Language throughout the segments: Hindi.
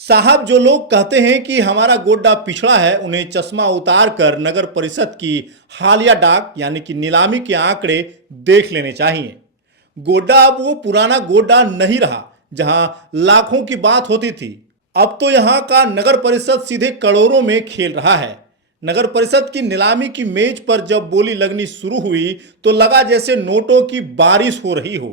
साहब, जो लोग कहते हैं कि हमारा गोड्डा पिछड़ा है, उन्हें चश्मा उतार कर नगर परिषद की हालिया डाक यानी कि नीलामी के आंकड़े देख लेने चाहिए। गोड्डा अब वो पुराना गोड्डा नहीं रहा जहां लाखों की बात होती थी। अब तो यहां का नगर परिषद सीधे करोड़ों में खेल रहा है। नगर परिषद की नीलामी की मेज पर जब बोली लगनी शुरू हुई तो लगा जैसे नोटों की बारिश हो रही हो।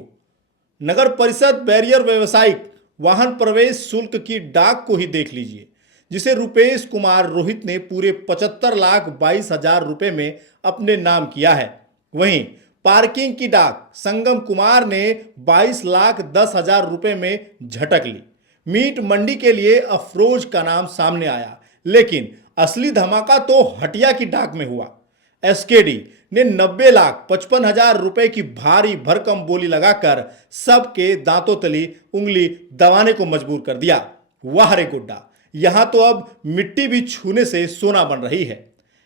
नगर परिषद बैरियर व्यवसायिक वाहन प्रवेश शुल्क की डाक को ही देख लीजिए, जिसे रुपेश कुमार रोहित ने पूरे 75,22,000 रुपए में अपने नाम किया है। वहीं पार्किंग की डाक संगम कुमार ने 22,10,000 रुपए में झटक ली। मीट मंडी के लिए अफरोज का नाम सामने आया, लेकिन असली धमाका तो हटिया की डाक में हुआ। एसकेडी ने 90,55,000 रुपए की भारी भरकम बोली लगाकर सबके दांतों तली उंगली दबाने को मजबूर कर दिया। वाह रे गोड्डा, यहां तो अब मिट्टी भी छूने से सोना बन रही है।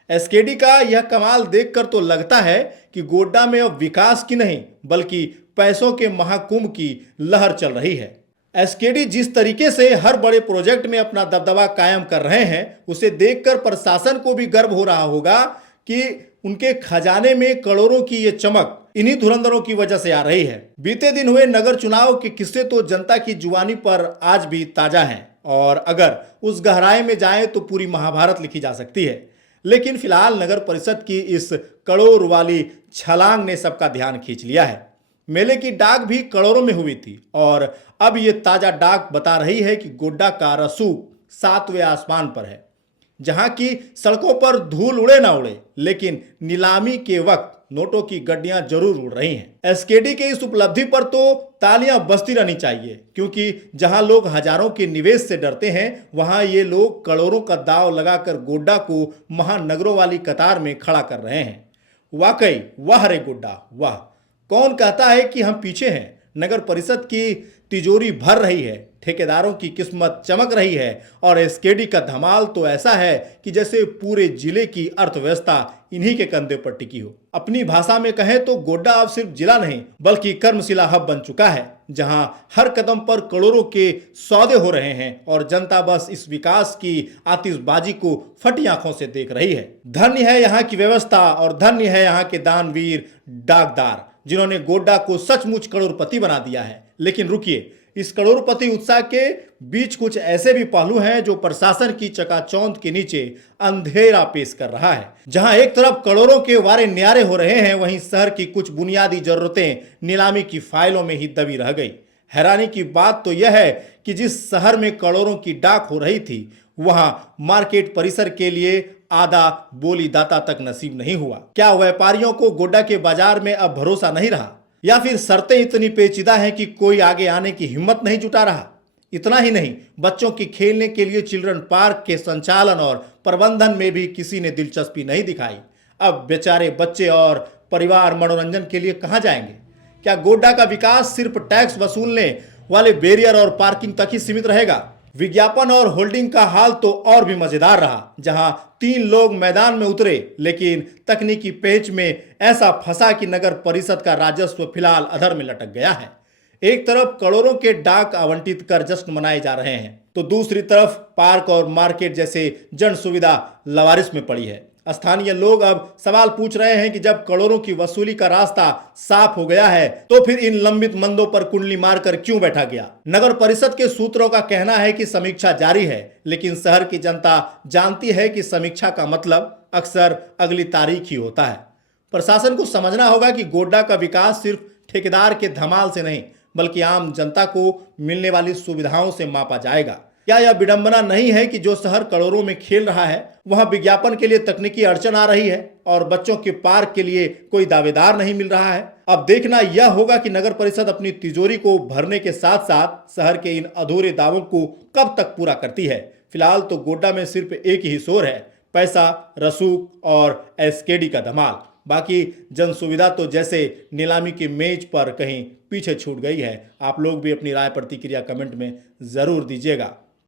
एसकेडी का यह कमाल देखकर तो लगता है कि गोड्डा में अब विकास की नहीं बल्कि पैसों के महाकुंभ की लहर चल रही है। एसकेडी जिस तरीके से हर बड़े प्रोजेक्ट में अपना दबदबा कायम कर रहे हैं, उसे देखकर प्रशासन को भी गर्व हो रहा होगा कि उनके खजाने में करोड़ों की ये चमक इन्हीं धुरंधरों की वजह से आ रही है। बीते दिन हुए नगर चुनाव के किस्से तो जनता की जुबानी पर आज भी ताजा हैं और अगर उस गहराई में जाएं तो पूरी महाभारत लिखी जा सकती है। लेकिन फिलहाल नगर परिषद की इस करोड़ वाली छलांग ने सबका ध्यान खींच लिया है। मेले की डाक भी करोड़ों में हुई थी और अब ये ताजा डाक बता रही है कि गोड्डा का रसूख 7वें आसमान पर है, जहां की सड़कों पर धूल उड़े ना उड़े, लेकिन नीलामी के वक्त नोटों की गड्डियां जरूर उड़ रही हैं। एसकेडी के इस उपलब्धि पर तो तालियां बजती रहनी चाहिए, क्योंकि जहां लोग हजारों के निवेश से डरते हैं, वहां ये लोग करोड़ों का दाव लगाकर गोड्डा को महानगरों वाली कतार में खड़ा कर रहे हैं। वाकई वाह रे गोड्डा वाह। कौन कहता है कि हम पीछे हैं? नगर परिषद की तिजोरी भर रही है, ठेकेदारों की किस्मत चमक रही है और एसकेडी का धमाल तो ऐसा है कि जैसे पूरे जिले की अर्थव्यवस्था इन्हीं के कंधे पर टिकी हो। अपनी भाषा में कहें तो गोड्डा अब सिर्फ जिला नहीं बल्कि कर्मशिला हब बन चुका है, जहां हर कदम पर करोड़ों के सौदे हो रहे हैं और जनता बस इस विकास की आतिशबाजी को फटी आंखों से देख रही है। धन्य है यहाँ की व्यवस्था और धन्य है यहाँ के दानवीर डाकदार, जिन्होंने गोड्डा को सचमुच करोड़पति बना दिया है। लेकिन रुकिए, इस करोड़पति उत्साह के बीच कुछ ऐसे भी पहलू हैं जो प्रशासन की चकाचौंध के नीचे अंधेरा पेश कर रहा है। जहां एक तरफ करोड़ों के वारे न्यारे हो रहे हैं, वहीं शहर की कुछ बुनियादी जरूरतें नीलामी की फाइलों में ही दबी रह गई। हैरानी की बात तो यह है कि जिस शहर में करोड़ों की डाक हो रही थी, वहां मार्केट परिसर के लिए आधा बोली दाता तक नसीब नहीं हुआ। क्या व्यापारियों को गोड्डा के बाजार में अब भरोसा नहीं रहा, या फिर शर्तें इतनी पेचीदा हैं कि कोई आगे आने की हिम्मत नहीं जुटा रहा? इतना ही नहीं, बच्चों की खेलने के लिए चिल्ड्रन पार्क के संचालन और प्रबंधन में भी किसी ने दिलचस्पी नहीं दिखाई। अब बेचारे बच्चे और परिवार मनोरंजन के लिए कहां जाएंगे? क्या गोड्डा का विकास सिर्फ टैक्स वसूलने वाले बैरियर और पार्किंग तक ही सीमित रहेगा? विज्ञापन और होल्डिंग का हाल तो और भी मजेदार रहा, जहां 3 लोग मैदान में उतरे, लेकिन तकनीकी पेच में ऐसा फंसा कि नगर परिषद का राजस्व फिलहाल अधर में लटक गया है। एक तरफ करोड़ों के डाक आवंटित कर जश्न मनाए जा रहे हैं, तो दूसरी तरफ पार्क और मार्केट जैसे जन सुविधा लवारिस में पड़ी है। स्थानीय लोग अब सवाल पूछ रहे हैं कि जब करोड़ों की वसूली का रास्ता साफ हो गया है, तो फिर इन लंबित मंदों पर कुंडली मारकर क्यों बैठा गया? नगर परिषद के सूत्रों का कहना है कि समीक्षा जारी है, लेकिन शहर की जनता जानती है कि समीक्षा का मतलब अक्सर अगली तारीख ही होता है। प्रशासन को समझना होगा कि गोड्डा का विकास सिर्फ ठेकेदार के धमाल से नहीं बल्कि आम जनता को मिलने वाली सुविधाओं से मापा जाएगा। क्या यह विडंबना नहीं है कि जो शहर करोड़ों में खेल रहा है, वहां विज्ञापन के लिए तकनीकी अड़चन आ रही है और बच्चों के पार्क के लिए कोई दावेदार नहीं मिल रहा है? अब देखना यह होगा कि नगर परिषद अपनी तिजोरी को भरने के साथ साथ शहर के इन अधूरे दावों को कब तक पूरा करती है। फिलहाल तो गोड्डा में सिर्फ एक ही शोर है, पैसा, रसूख और एसकेडी का धमाल। बाकी जन सुविधा तो जैसे नीलामी की मेज पर कहीं पीछे छूट गई है। आप लोग भी अपनी राय प्रतिक्रिया कमेंट में जरूर दीजिएगा।